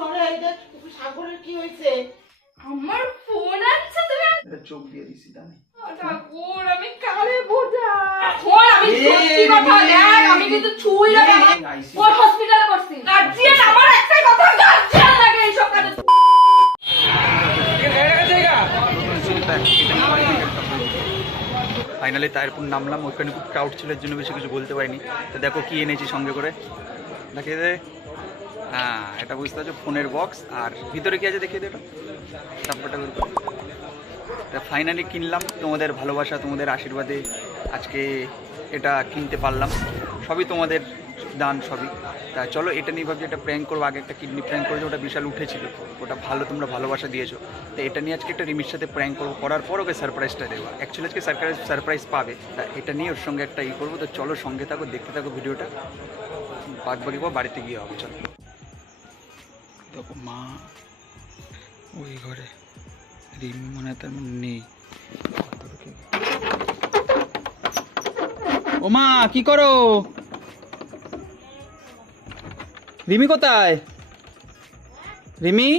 ঘরে এই দেখ সাগরের কি হয়েছে? আমার ফোন আছে তুমি এটা চোখ দিয়ে দিছি জানি। ঠাকুর আমি কারে বোঝা। ফোন আমি সত্যি কথা দেখ আমি কিন্তু ছুঁই না আইসি। হসপিটালে করছি গার্জিয়ান আমার একটাই কথা গার্জিয়ান লাগে এইসব কাজে। ফাইনালি তারপর নামলাম ওইখানে খুব ক্রাউড ছিল এর জন্য বেশি কিছু বলতে পারিনি। তো দেখো কি এনেছি সঙ্গে করে। দেখিয়ে দে। হ্যাঁ এটা বুঝতে পারছ, ফোনের বক্স আর ভিতরে কি আছে দেখিয়ে দে এটা? তারপরটা বের করো। তা ফাইনালি কিনলাম, তোমাদের ভালোবাসা, তোমাদের আশীর্বাদে আজকে এটা কিনতে পারলাম। সবই তোমাদের দান, সবই। তা চলো, এটা নিয়ে ভাবছি, একটা প্র্যাঙ্ক করব, আগে একটা কিডনি প্র্যাঙ্ক করেছ, ওটা বিশাল উঠেছিল। ওটা ভালো, তোমরা ভালোবাসা দিয়েছ। তো এটা নিয়ে আজকে একটা রিমির সাথে প্র্যাঙ্ক করব, করার পর ওকে সারপ্রাইজটা দেবো। অ্যাকচুয়ালি আজকে সারপ্রাইজ সারপ্রাইজ পাবে। তা এটা নিয়ে ওর সঙ্গে একটা ই করব, তো চলো সঙ্গে থাকো, দেখতে থাকো ভিডিওটা। বাদ বাকি বাড়িতে গিয়ে হবে, চলো। দেখো মা ওই ঘরে। রিমি মনে হয় তার মানে নেই। ও মা কি করো? রিমি কোথায়? রিমি?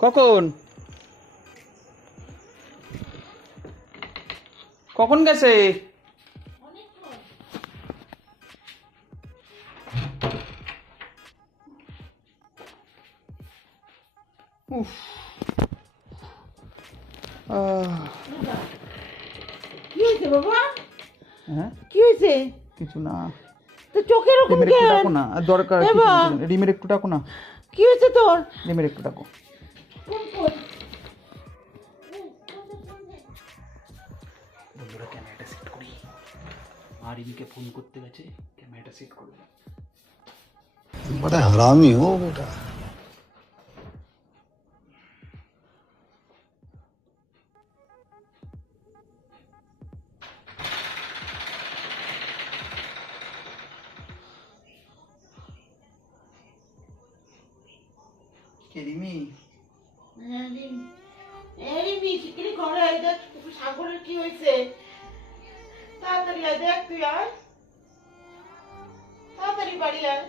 কখন? কখন গেছে? উফ। কি হয়েছে বাবা? হ্যাঁ? কি হয়েছে? কিছু না। তো চোখের এরকম কেন? না। দরকার রিমের একটু ডাকো না। কি হয়েছে তোর? রিমের একটু ডাকো। আরিনকে ফোন করতে গেছে ক্যামেরাটা সেট করবে বড় হারামি হো বেটা। কেরিমি এরিমি কি করে এটা সাগরের কি হইছে তাড়াতাড়ি আয়, দেখ তুই আয় তাড়াতাড়ি বাড়ি আয়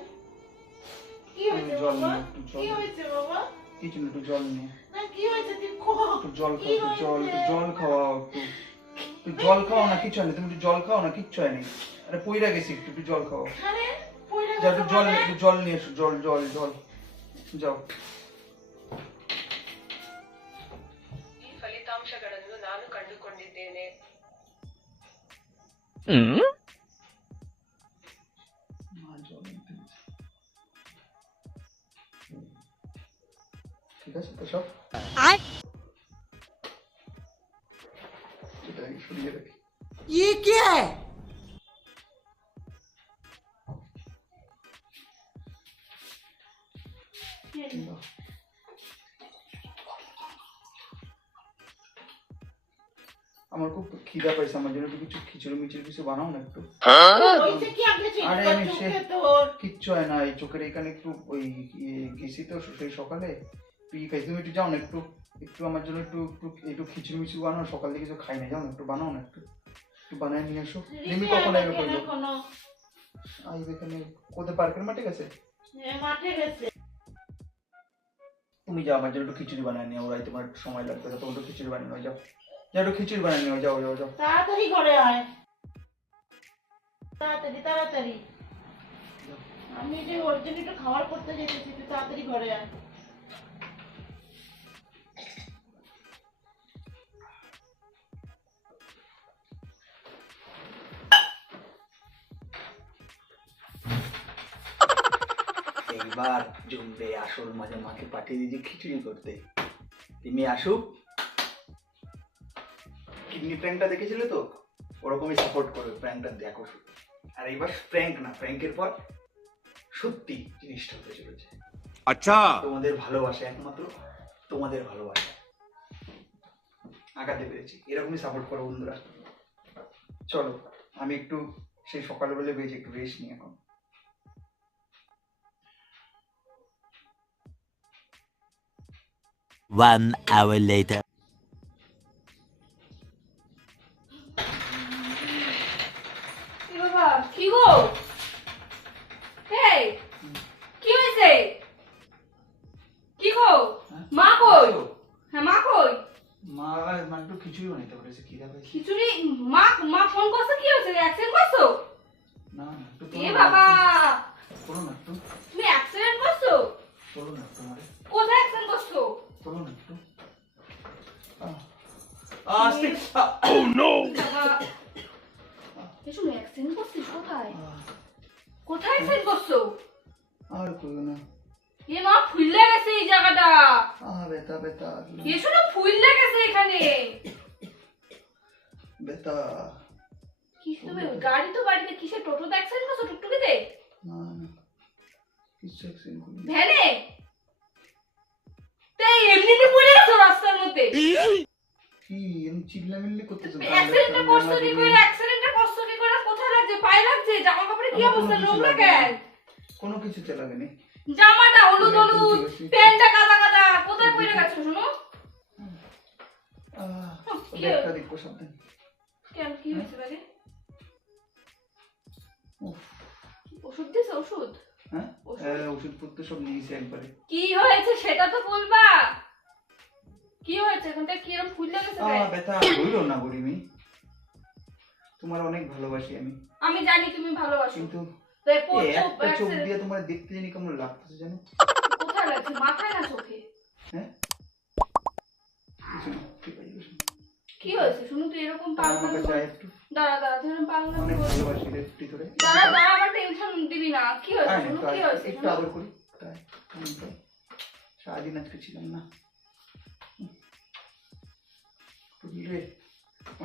কি হয়েছে জল বাবা জল কি হয়েছে বাবা কিছু না একটু জল নিয়ে না কি হয়েছে তুই একটু জল খাও জল জল খাওয়াও একটু একটু জল খাও না কিচ্ছু হয়নি তুমি একটু জল খাও না কিচ্ছু হয়নি আরে পইরা গেছি একটু একটু জল খাও আরে গেছে জল? একটু জল নিয়ে এসো জল জল জল যাও মা জল নিতে গেছে। ঠিক আছে তো সব এটা আমি সরিয়ে রাখি ये क्या है দাও। আমার খুব খিদা পাইছে আমার জন্য একটু কিছু খিচুড়ি মিচুড়ি কিছু বানাও না একটু। ছিল আরে আমি সে- কিচ্ছু হয় না এই চোখের এখানে একটু ওই গেছি তো সেই সকালে। তুই খাই তুমি একটু যাও না একটু। একটু আমার জন্য একটু একটু একটু খিচুড়ি মিচুড়ি বানাও সকাল থেকে কিছু খাই না যাও না একটু বানাও না একটু। একটু বানায় নিয়ে আসো। রিমি কখন আইবে এখনও। আইবে এখানে। কোথায়? পার্কের মাঠে গেছে? হ্যাঁ, মাঠে গেছে। তুমি যাও আমার জন্য একটু খিচুড়ি বানায় নিও ওরাই তোমার সময় লাগবে তো তোমার একটু খিচুড়ি বানিয়ে যাও। যাও একটু খিচুড়ি বানিয়ে নিও যাও যাও যাও। তাড়াতাড়ি করে আয়। তাড়াতাড়ি তাড়াতাড়ি। আমি যে ওর জন্য একটু খাবার করতে যেতেছি তুই তাড়াতাড়ি ঘরে আয়। এইবার জমবে আসল মাঝে মাকে পাঠিয়ে দিয়েছি খিচুড়ি করতে। তুমি আসুক। কিডনি প্র্যাঙ্কটা দেখেছিলে তো? ওরকমই সাপোর্ট করবে প্র্যাঙ্কটা দেখো আর এইবার প্র্যাঙ্ক না প্র্যাঙ্কের পর সত্যি জিনিসটা হতে চলেছে। আচ্ছা। তোমাদের ভালোবাসা একমাত্র তোমাদের ভালোবাসা। আঁকাতে পেরেছি এরকমই সাপোর্ট করো বন্ধুরা। চলো আমি একটু সেই সকালে বলে বেজে একটু রেস্ট নিই এখন। One hour later. কি গো? এই কি হয়েছে? কি গো? মা কই? হ্যাঁ মা কই? মা একটু খিচুড়ি বানাইতে পারেছে কি দেবে খিচুড়ি? মা মা ফোন করছে কি হয়েছে? অ্যাক্সিডেন্ট বেতা কি তুমি গাড়ি তো বাড়িতে কিসে টোটোতে অ্যাক্সিডেন্ট করছ টুকটুকিতে? না না অ্যাক্সিডেন্ট করি ভ্যানে? তাই পড়ে গেছো রাস্তার মধ্যে? কি আমি চিল্লামিল্লি করতেছো? অ্যাক্সিডেন্টটা করছ কি করে। অ্যাক্সিডেন্টটা করছ কি করে? কোথায় লাগছে? পায়ে লাগছে? জামা কাপড়ে কি অবস্থা? নোংরা কেন? কোনো কিছু চালাবে জামাটা হলুদ হলুদ প্যান্টটা কাদা কাদা কোথায় পড়ে গেছো শোনো? ব্যাগটা দেখো সাবধান। কেন কি হয়েছে ব্যাগে ওষুধ দিছে ওষুধ? হ্যাঁ? হ্যাঁ ওষুধপত্র সব নিয়েছি একবারে। কি হয়েছে সেটা তো বলবা। কি হয়েছে? এখানটা কি এরকম ফুল লেগেছে ব্যথা বইল না গরিমি। তোমার অনেক ভালোবাসি আমি। আমি জানি তুমি ভালোবাসো। কিন্তু চোখ দিয়ে তোমার দেখতে জানি কেমন লাগতেছে জানো? কোথায় লাগছে? মাথায় না চোখে? হ্যাঁ? কি হয়েছে? শুনুন তুই এরকম আমার পাগল কাছে আয় একটু। দাঁড়া দাঁড়া তুই এরকম পাগল অনেক ভালোবাসি রে ভিতরে দাঁড়া দাঁড়া আমার টেনশন দিবি না। কি হয়েছে? আয় না, শুনুন একটু কি হয়েছে? একটু আদর করি। তাই সারাদিন আজকে ছিলাম না। বুঝলি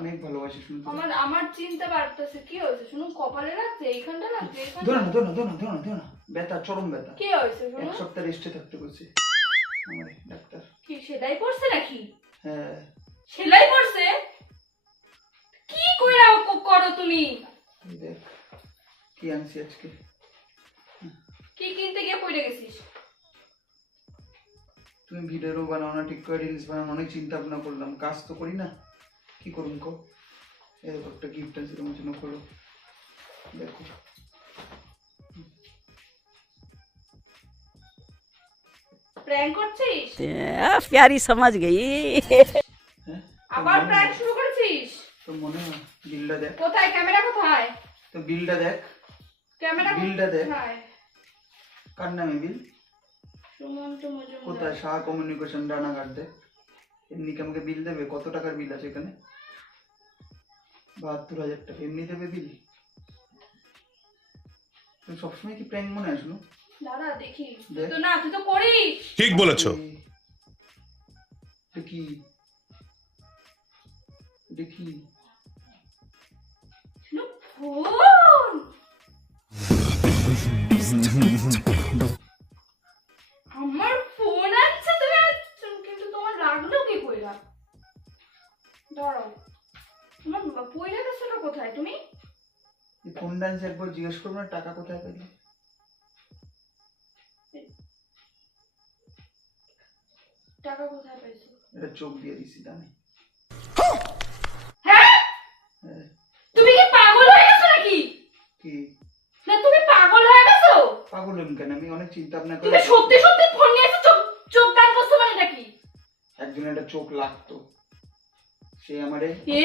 অনেক ভালোবাসি শুনতে আমার আমার চিন্তা বাড়তেছে। কি হয়েছে? শুনুন কপালে লাগছে? এইখানটা লাগছে? এইখানটা ধরো না ধরো না ধরো না ধরো না ব্যথা চরম ব্যথা। কি হয়েছে? এক শুনুন সপ্তাহ রেস্টে থাকতে বলছে। আমার ডাক্তার। কি সেলাই পড়ছে নাকি? হ্যাঁ। সেলাই পড়ছে কি কইরা করো তুমি? দেখ কি আনছি আজকে? কি কিনতে গিয়ে পড়ে গেছিস? তুমি ভিডিও বানাও না ঠিক করে রিলস বানাও অনেক চিন্তা ভাবনা করলাম। কাজ তো করি না। কি করুন কো? দেখো, একটা গিফট আছে তোমার জন্য করো। দেখো। প্র্যাঙ্ক করছিস? প্যারি সমাজ গেই। আবার প্র্যাঙ্ক শুরু তো মনে হয় বিলটা দেখ। কোথায়? ক্যামেরা কোথায়? তো বিলটা দেখ। ক্যামেরা বিলটা দেখ। কার নামে বিল? কোথায়? শাহ কমিউনিকেশন রানাঘাট দেখ এমনি কি আমাকে বিল দেবে? কত টাকার বিল আছে এখানে? বাহাত্তর হাজার টাকা। এমনি দেবে বিল? সবসময় কি প্র্যাঙ্ক মনে আসলো দাঁড়া দেখি। তুই তো না তুই তো করিস। ঠিক বলেছ। শুনো, ফোন। আমার ফোন আনছে তুমি কিন্তু তোমার লাগল কি কইরা দাঁড়াও। তোমার পয়লা গেছিল কোথায় তুমি? এই ফোন ডান্স একবার জিজ্ঞেস করব না টাকা কোথায় পেলে? টাকা কোথায় পাইছো এটা চোখ দিয়ে দিছি দামে। হ্যাঁ? হ্যাঁ, তুমি কি পাগল হয়ে গেছো নাকি? কি? না তুমি পাগল হয়ে গেছো? পাগল হলাম কেন? আমি অনেক চিন্তা ভাবনা করে তুমি সত্যি সত্যি ফোন নিয়ে এসে চোখ চোখ দান করছ মানে নাকি একজন একটা চোখ লাগতো। সে আমারে এ।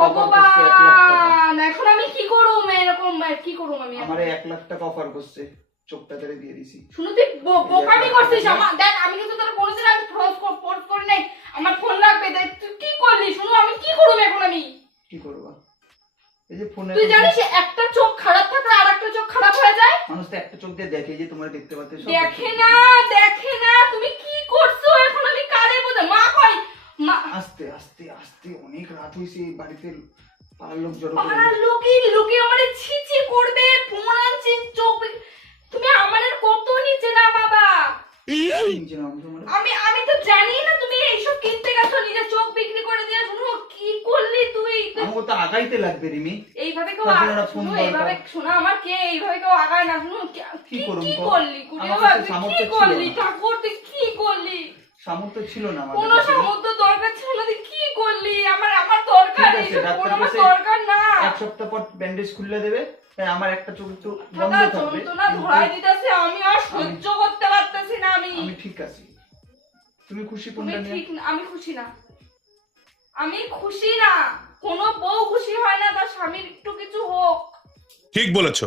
ভগবান! এখন আমি কি করুম? এরকম কি করুম আমি? আমারে এক লাখ টাকা অফার করছে। চোখটা ধরে দিয়ে দিছি। শুনো তুই বোকামি করছিস আমার দেখ আমি কিন্তু তোর কোনোদিন আমি ফোর্স ফোর্স করি নাই আমার ফোন লাগবে দেখ তুই কি করলি শুনো আমি কি করুম এখন আমি কি করবা এই যে ফোনে তুই জানিস একটা চোখ খারাপ থাকলে আর একটা চোখ খারাপ হয়ে যায়? মানুষ তো একটা চোখ দিয়ে দেখে যে তোমরা দেখতে পাচ্ছ দেখে না দেখে না তুমি কি করছ? এখন আমি কারে বোঝা মা কই? মা আস্তে আস্তে আস্তে অনেক রাত হয়েছে বাড়িতে পাড়ার লোক জড়ো পাড়ার লোকে লোকে আমারে ছিচি করবে ফোন আনছি চোখ বি- তুমি আমাদের কত নিচে না বাবা নিচে নামো তোমরা। আমি আমি তো জানি না তুমি এইসব কিনতে গেছো নিজের চোখ বিক্রি করে দিয়ে শুনো কি করলি তুই তুই আমাকে তো আগাইতে লাগবে রিমি। এইভাবে কেউ শুনো এইভাবে শোনো আমার কে এইভাবে কেউ আগায় না? শুনো কি- কি? করলি আমার কি করলি ঠাকুর তুই কি করলি? সামর্থ্য ছিল না আমাদের কোনো সামর্থ্য দরকার ছিল না তুই কি করলি? আমার আমার দরকার আছে, এইসব আমার দরকার না। এক সপ্তাহ পর ব্যান্ডেজ খুললে দেবে তাই আমার একটা চোখ একটু বন্ধ থাকবে। যন্ত্রণা কিন্তু ধরাই দিতেছে আমি আর সহ্য করতে পারতেছি না আমি। আমি ঠিক আছি। তুমি খুশি কোনটা নিয়ে আমি খুশি না। আমি খুশি না। কোনো বউ খুশি হয় না তার স্বামীর একটু কিছু হোক। ঠিক বলেছ।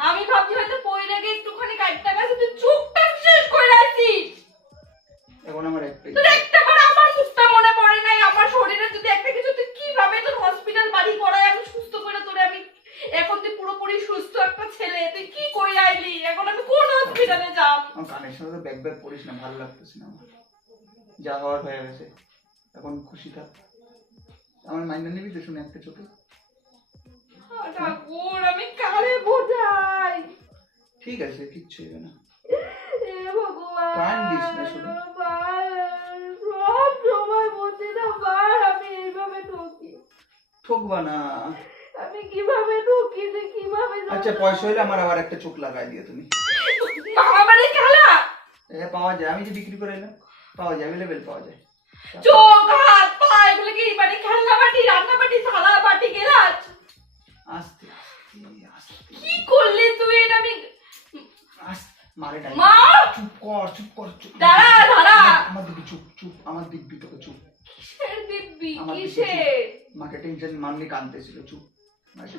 আমি ভাবছি হয়তো পয়লাকে একটুখানি কাটতে গেছে তুই চুপটা শেষ করে রাখছিস এখন আমার একটাই তোর একটা বার আমার মুখটা মনে পড়ে নাই আমার শরীরে যদি একটা কিছু তুই কীভাবে তোর হসপিটাল বাড়ি করায়? আমি সুস্থ করে তোরে আমি এখন তুই পুরোপুরি সুস্থ একটা ছেলে তুই কি কই আইলি? এখন আমি কোন হসপিটালে যাব? আমার কানের সাথে ব্যাগ ব্যাগ করিস না ভালো লাগতেছে না আমার। যা হওয়ার হয়ে গেছে এখন খুশি থাক। আমার মাইন্ড নিবি তো শুনে একটা চোখে। ঠাকুর আমি কারে বোঝাই। ঠিক আছে কিচ্ছু হবে না। না শুধু। বার, সব সময় বলছি না বার আমি এইভাবে ঠকি। ঠকবা না। আমি কীভাবে ঠকি যে কীভাবে আচ্ছা পয়সা হলে আমার আবার একটা চোখ লাগাই দিও তুমি। মামা বাড়ি খেলা পাওয়া যায়। আমি যে বিক্রি করে এলাম পাওয়া যায় অ্যাভেলেবেল পাওয়া যায়। চোখ হাত পা এগুলো কি মানে খেলনা বাটি রান্না বাটি থালা বাটি গেলাস আস্তে কি করলি তুই? এটা আমি মারে মা! চুপ কর চুপ কর চুপ। দাঁড়া, দাঁড়া। আমার দিবি চুপ চুপ। আমার দিব্যি তোকে চুপ। কিসের দিব্যি? কিসের? মাকে টেনশন মামনি কাঁদতেছিল চুপ।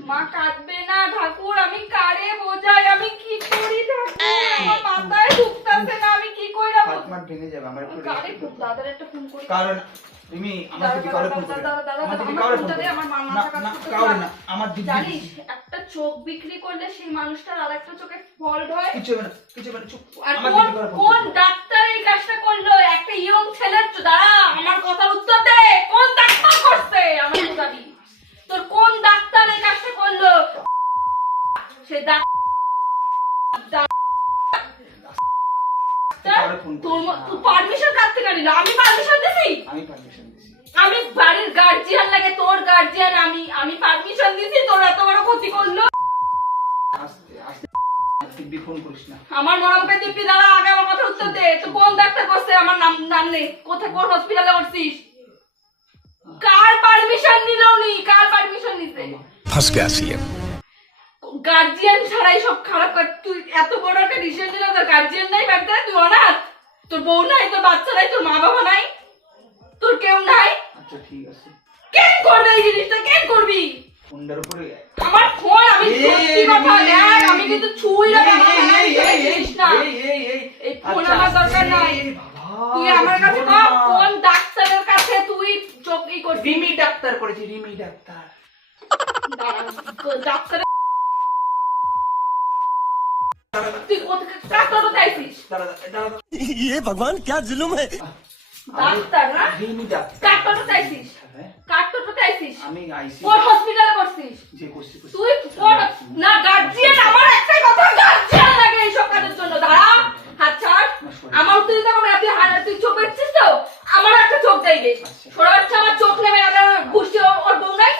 মা কাঁদবে না ঠাকুর আমি কারে বোঝাই? আমি কি করি ঠাকুর? আমার মাথায় ঢুকতাছে না আমি কইরা হাত ভেঙে যাবে আমার একটু কারে ফোন দাদার একটা ফোন করি। কারণ তুমি আমার দিকে কাউরে ফোন করবে না। দাদা, দাদা, আমার দিকে আমার ফোন করবে আমার মা- না। মাথা না করতেছে কাউরে না। না। আমার দিব্যি জানিস একটা চোখ বিক্রি করলে সেই মানুষটার আর একটা চোখে ফল্ট হয়। কিছু না কিছু হবে চুপ। আর কোন ডাক্তার এই কাজটা করল? একটা ইয়ং ছেলের তো দাঁড়া আমার কথার উত্তর দে। কোন ডাক্তার করছে? পারমিশন কার থেকে নিল? আমি পারমিশন দিছি? আমি পারমিশন আমি বাড়ির গার্জিয়ান লাগে তোর গার্জিয়ান আমি আমি পারমিশন দিছি তোর এত বড় ক্ষতি করল। কার পারমিশন নিল গার্জিয়ান ছাড়াই সব খারাপ তুই এত বড় একটা ডিসিশন নিল গার্জিয়ান তুই অনাথ? তোর বউ নাই তোর বাচ্চা নাই তোর মা বাবা নাই তোর কেউ নাই। আচ্ছা ঠিক আছে। কেন করবে এই জিনিসটা? কেন করবি? ফোনটার উপরে আমার ফোন আমি সত্যি কথা দেখ আমি কিন্তু ছুঁই না এই, ফোন আমার দরকার নাই। তুই আমার কাছে কোন ডাক্তারের কাছে তুই চোখই করবি। রিমি ডাক্তার করেছি রিমি ডাক্তার ডাক্তার তুই কোথায় ডাক্তার চাইছিস দাঁড়া, দাঁড়া, দাঁড়া। ये भगवान क्या जुलुम है ডাক্তার না রিমি ডাক্তার ডাক্তার চাইছিস হ্যাঁ, ডাক্তার চাইছিস আমি আইসি কোন হসপিটালে করছিস যে করছি করছি। তুই কোন না গার্জিয়ান আমার একটাই কথা গার্জিয়ান লাগে এইসব কাজের জন্য দাঁড়া হাত ছাড় আমার তুই তো আমার তুই হাত তুই চোখ দেখছিস তো আমার একটা চোখ যাইবে সরা হচ্ছে আমার চোখ নেবে না ঘুষছে ওর ওর বউ নাই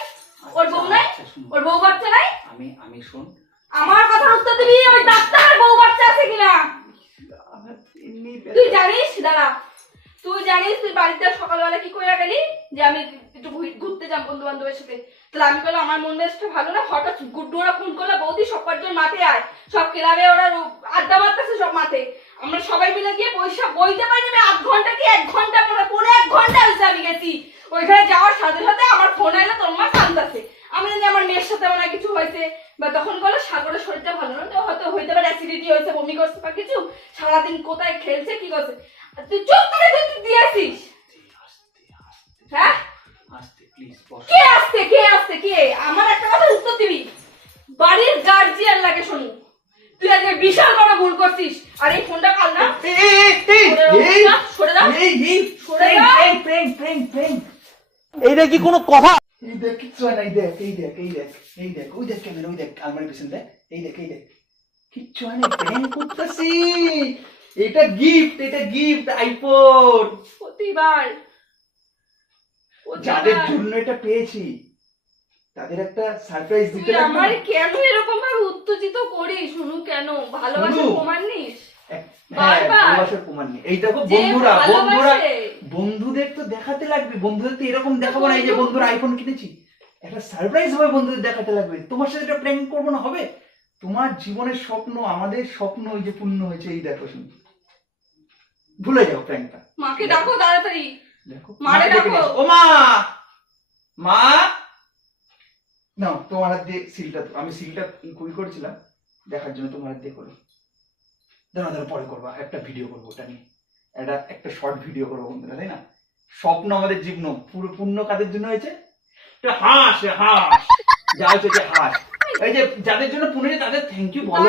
ওর বউ নাই আচ্ছা, শুন। ওর বউ বাচ্চা নাই আমি আমি শোন আমার কথার উত্তর দিবি? ওই ডাক্তার বউ বাচ্চা আছে কিনা? তুই জানিস? দাঁড়া। তুই জানিস, তুই বাড়িতে সকালবেলা কি করে গেলি? যে আমি একটু ঘুরতে যাব বন্ধু বান্ধবের সাথে। তাহলে আমি বললাম, আমার মন মেজাজটা ভালো না? হঠাৎ গুড্ডু ওরা ফোন করলে, বৌদি, সব কজন মাঠে আয়? সব ক্লাবে ওরা আড্ডা মারতেছে সব মাঠে। আমরা সবাই মিলে গিয়ে পয়সা বইতে পারি না আধ ঘণ্টা কি এক ঘণ্টা পরে পরে এক ঘণ্টা হয়েছে আমি গেছি। ওইখানে যাওয়ার সাথে সাথে আমার ফোন আইলো, তোর মা কান্দাছে। আমি জানি আমার মেয়ের সাথে হয় কিছু হয়েছে। বা তখন বলে সাগরের শরীরটা ভালো না তো হয়তো হইতে পারে অ্যাসিডিটি হয়েছে বমি করছে বা কিছু সারাদিন কোথায় খেলছে কি করছে? তুই চুপ করে তুই আস্তে আস্তে হ্যাঁ? কে কে কে? আমার একটা কথা উত্তর দিবি। বাড়ির গার্জিয়ান লাগে শুনি। তুই আজকে বিশাল বড় ভুল করছিস। আর এই ফোনটা কাল না। সরে যা। এইটা কি কোনো কথা? এই দেখ কিচ্ছু হয় না এই দেখ এই দেখ এই দেখ এই দেখ ওই দেখ ক্যামেরা ওই দেখ আলমারি পিছন দেখ এই দেখ এই দেখ কিচ্ছু হয় না করতেছি এটা গিফট এটা গিফট আইফোন প্রতিবার যাদের জন্য এটা পেয়েছি তাদের একটা সারপ্রাইজ দিতে লাগবে আমার কেন এরকম ভাবে উত্তেজিত করিস শুনু কেন ভালোবাসার। প্রমাণ নিস বারবার। ভালোবাসার প্রমাণ নেই এই দেখো বন্ধুরা বন্ধুরা। বন্ধুদের তো দেখাতে লাগবে বন্ধুদের তো এরকম দেখাবো না এই যে বন্ধুরা আইফোন কিনেছি। একটা সারপ্রাইজ হবে বন্ধুদের দেখাতে লাগবে। তোমার সাথে একটা প্র্যাঙ্ক করব না হবে? তোমার জীবনের স্বপ্ন আমাদের স্বপ্ন ওই যে পূর্ণ হয়েছে এই দেখো শুনি। ভুলে যাও প্র্যাঙ্কটা মাকে ডাকো তাড়াতাড়ি। দেখো। মারে ডাকো। ও মা! মা! নাও তোমার হাত দিয়ে সিলটা আমি সিলটা কুই করছিলাম দেখার জন্য তোমার হাত দিয়ে করো দাঁড়া দাঁড়া পরে করবা একটা ভিডিও করব ওটা নিয়ে। একটা একটা শর্ট ভিডিও করব বন্ধুরা তাই না? স্বপ্ন আমাদের জীবন পুরো পূর্ণ কাদের জন্য হয়েছে? হাঁস হাঁস। যা হচ্ছে যে হাঁস। এই যে যাদের জন্য পুনে তাদের থ্যাংক ইউ বলো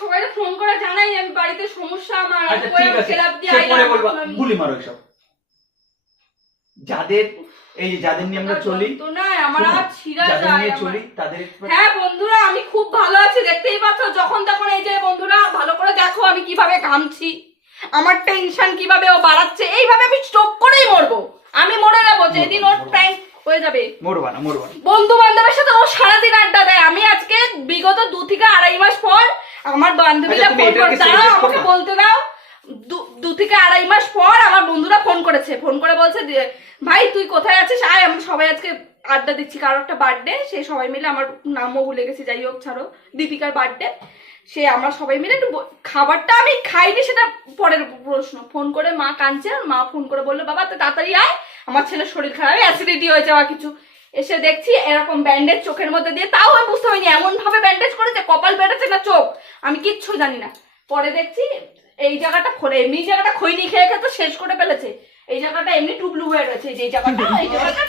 সবাইকে ফোন করে জানাই আমি বাড়িতে সমস্যা আমার আচ্ছা ঠিক আছে। পরে বলবা গুলি মারো এসব। যাদের এই যে যাদের নিয়ে আমরা চলি তো না আমার আর ছিঁড়া যাদের যায় নিয়ে চলি তাদের হ্যাঁ বন্ধুরা আমি খুব ভালো আছি দেখতেই পাচ্ছ যখন তখন এই যে বন্ধুরা ভালো করে দেখো আমি কীভাবে ঘামছি। আমার টেনশন কীভাবে ও বাড়াচ্ছে এইভাবে আমি স্টপ করেই মরবো। আমি মরে যাব যেদিন ওর প্র্যাঙ্ক হয়ে যাবে। মরবা না মরবা। বন্ধু বান্ধবের সাথে ও সারাদিন আড্ডা দেয়। আমি আজকে বিগত দু থেকে আড়াই মাস পর আমার বান্ধবীরা ফোন করে দাঁড়াও আমাকে বলতে দাও। দু- থেকে আড়াই মাস পর আমার বন্ধুরা ফোন করেছে। ফোন করে বলছে যে, ভাই তুই কোথায় আছিস? আয় আমরা সবাই আজকে আড্ডা দিচ্ছি। কারও একটা বার্থডে সে সবাই মিলে আমার নামও ভুলে গেছি। যাই হোক ছাড়ো। দীপিকার বার্থডে সে আমরা সবাই মিলে একটু খাবারটা আমি খাইনি, সেটা পরের প্রশ্ন। ফোন করে মা কাঁদছে মা ফোন করে বলল, বাবা তুই তাড়াতাড়ি আয়, আমার ছেলের শরীর খারাপ অ্যাসিডিটি হয়েছে বা কিছু। এসে দেখছি এরকম ব্যান্ডেজ চোখের মধ্যে দিয়ে, তাও আমি বুঝতে পারিনি এমন ভাবে ব্যান্ডেজ করেছে, কপাল বেড়েছে না চোখ? আমি কিচ্ছু জানি না। পরে দেখছি এই জায়গাটা খোলে, এমনি জায়গাটা খৈনি খেয়ে খেয়ে তো শেষ করে ফেলেছে। এই জায়গাটা এমনি টুবলু হয়ে রয়েছে যে জায়গাটা, এই জায়গাটা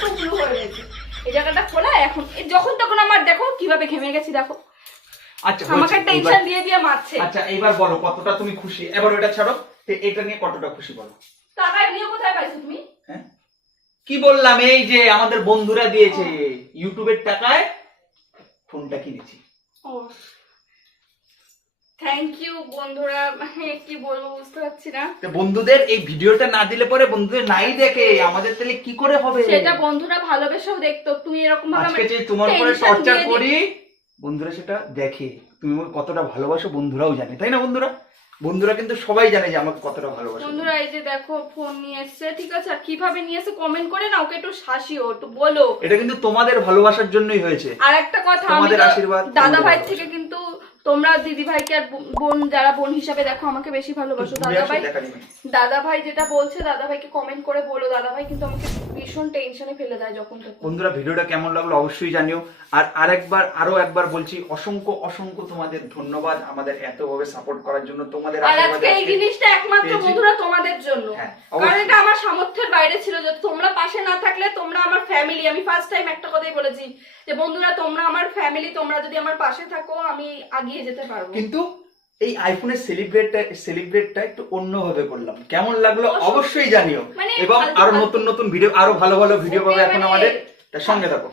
টুবলু হয়ে রয়েছে। এই জায়গাটা খোলা, এখন, যখন তখন আমার, দেখো, কীভাবে ঘেমে গেছি, দেখো। আচ্ছা আমাকে টেনশন দিয়ে দিয়ে মারছে। আচ্ছা এইবার বলো কতটা তুমি খুশি? এবার ওটা ছাড়ো তো এটা নিয়ে কতটা খুশি বলো? টাকা এমনিও কোথায় পাইছো তুমি? হ্যাঁ? কি বললাম এই যে আমাদের বন্ধুরা দিয়েছে ইউটিউবের টাকায় ফোনটা কিনেছি। ও। থ্যাংক ইউ বন্ধুরা। মানে কি বলব বুঝতে পারছি না। তো বন্ধুদের এই ভিডিওটা না দিলে পরে বন্ধুদের নাই দেখে আমাদের তাহলে কি করে হবে? সেটা বন্ধুরা ভালোবেসেও দেখতো তুমি এরকম ভাবে আজকে তোমার উপরে টর্চার করি বন্ধুরা সেটা দেখে। তুমি আমাকে কতটা ভালোবাসো বন্ধুরাও জানে তাই না বন্ধুরা? বন্ধুরা কিন্তু সবাই জানে যে আমাকে কতটা ভালোবাসো। বন্ধুরা এই যে দেখো ফোন নিয়ে এসেছে। ঠিক আছে আর কীভাবে নিয়ে এসে কমেন্ট করে না ওকে একটু শাসিও একটু বলো। এটা কিন্তু তোমাদের ভালোবাসার জন্যই হয়েছে। আর একটা কথা আমাদের আশীর্বাদ, দাদা ভাই থেকে কিন্তু তোমরা দিদি ভাইকে আর বোন- যারা বোন হিসাবে দেখো আমাকে বেশি ভালোবাসো। দাদা ভাই দাদা ভাই যেটা বলছে দাদা ভাইকে কমেন্ট করে বলো। দাদা ভাই কিন্তু আমাকে ভীষণ টেনশনে ফেলে দেয় যখন বন্ধুরা ভিডিওটা কেমন লাগল অবশ্যই জানিও। আর আরেকবার আরও একবার বলছি অসংখ্য অসংখ্য তোমাদের ধন্যবাদ আমাদের এতভাবে সাপোর্ট করার জন্য। তোমাদের আর আজকে এই জিনিসটা একমাত্র বন্ধুরা তোমাদের জন্য। হ্যাঁ, কারণ এটা আমার সামর্থ্যের বাইরে ছিল যে তোমরা পাশে না থাকলে তোমরা আমার ফ্যামিলি আমি ফার্স্ট টাইম একটা কথাই বলেছি যে বন্ধুরা তোমরা আমার ফ্যামিলি তোমরা যদি আমার পাশে থাকো আমি আগিয়ে যেতে পারব। কিন্তু এই আইফোনের সেলিব্রেটটা সেলিব্রেটটা একটু অন্যভাবে করলাম। কেমন লাগল অবশ্যই। জানিও। মানে এবং আরও নতুন নতুন ভিডিও আরও ভালো ভালো ভিডিও পাবে এখন মানে- আমাদের। সঙ্গে থাকো।